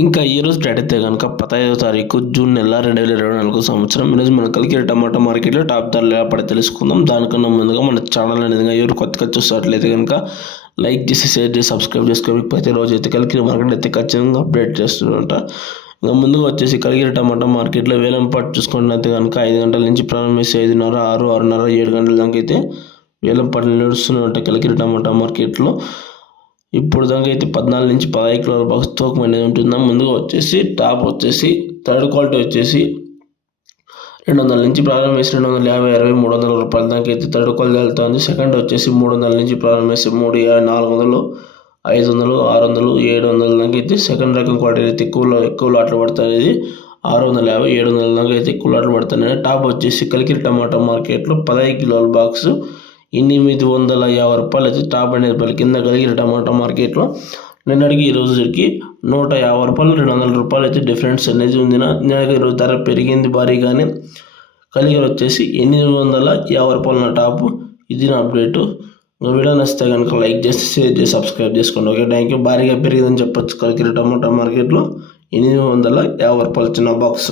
ఇంకా ఈరోజు డేట్ అయితే కనుక 15వ తారీఖు జూన్ నెల 2024 సంవత్సరం. ఈరోజు మన కలికిరి టమాటా మార్కెట్లో టాప్ ధరలు ఎలా పడి తెలుసుకుందాం. దానికన్నా ముందుగా మన ఛానల్ అనేది ఎవరు కొత్తగా చూసినట్లయితే కనుక లైక్ చేసి షేర్ చేసి సబ్స్క్రైబ్ చేసుకోవాలి. ప్రతిరోజు అయితే కలికిరి మార్కెట్ అయితే ఖచ్చితంగా అప్డేట్ చేస్తుంట. ఇంకా ముందుగా వచ్చేసి కలికిరి టమాటా మార్కెట్లో వేలంపాటు చూసుకున్నట్లయితే కనుక 5 గంటల నుంచి ప్రారంభించి 5:30, 6, 6:30, 7 గంటల దాకా అయితే వేలంపాటలు నడుస్తూనే ఉంటాయి కలికిరి టమాటా మార్కెట్లో. ఇప్పుడు దాకా అయితే 14 నుంచి 15 కిలోల బాక్స్ తూకం అనేది ఉంటుందా. ముందుగా వచ్చేసి టాప్ వచ్చేసి థర్డ్ క్వాలిటీ వచ్చేసి 200 నుంచి ప్రారంభించి 250, 60, 300 రూపాయల దాకా అయితే థర్డ్ క్వాలిటీ వెళ్తుంది. సెకండ్ వచ్చేసి 300 నుంచి ప్రారంభించి 350, 400, 500, 600, 700 దాకా అయితే సెకండ్ రకం క్వాలిటీ అయితే ఎక్కువ లాట్లు పడుతుంది. 650, 700 దాకా అయితే ఎక్కువ లాట్లు పడుతున్నాయి. టాప్ వచ్చేసి కలికిరి టమాటా మార్కెట్లో 15 కిలోల బాక్స్ 850 రూపాయలు అయితే టాప్ అనేది పలికింద కలిగిన టమాటా మార్కెట్లో. నిన్నటికి ఈ రోజుకి 150 రూపాయలు, 200 రూపాయలు అయితే డిఫరెన్స్ అనేది ఉంది. నిన్నటికి ఈరోజు ధర పెరిగింది భారీగానే. కలిగిరి వచ్చేసి 850 రూపాయలు నా టాప్. ఇది నా అప్డేటు. వీడియో నచ్చితే కనుక లైక్ చేసి షేర్ చేసి సబ్స్క్రైబ్ చేసుకోండి. Okay, thank you. భారీగా పెరిగిందని చెప్పొచ్చు కలిగిరి టమాటా మార్కెట్లో 850 రూపాయలు చిన్న బాక్స్.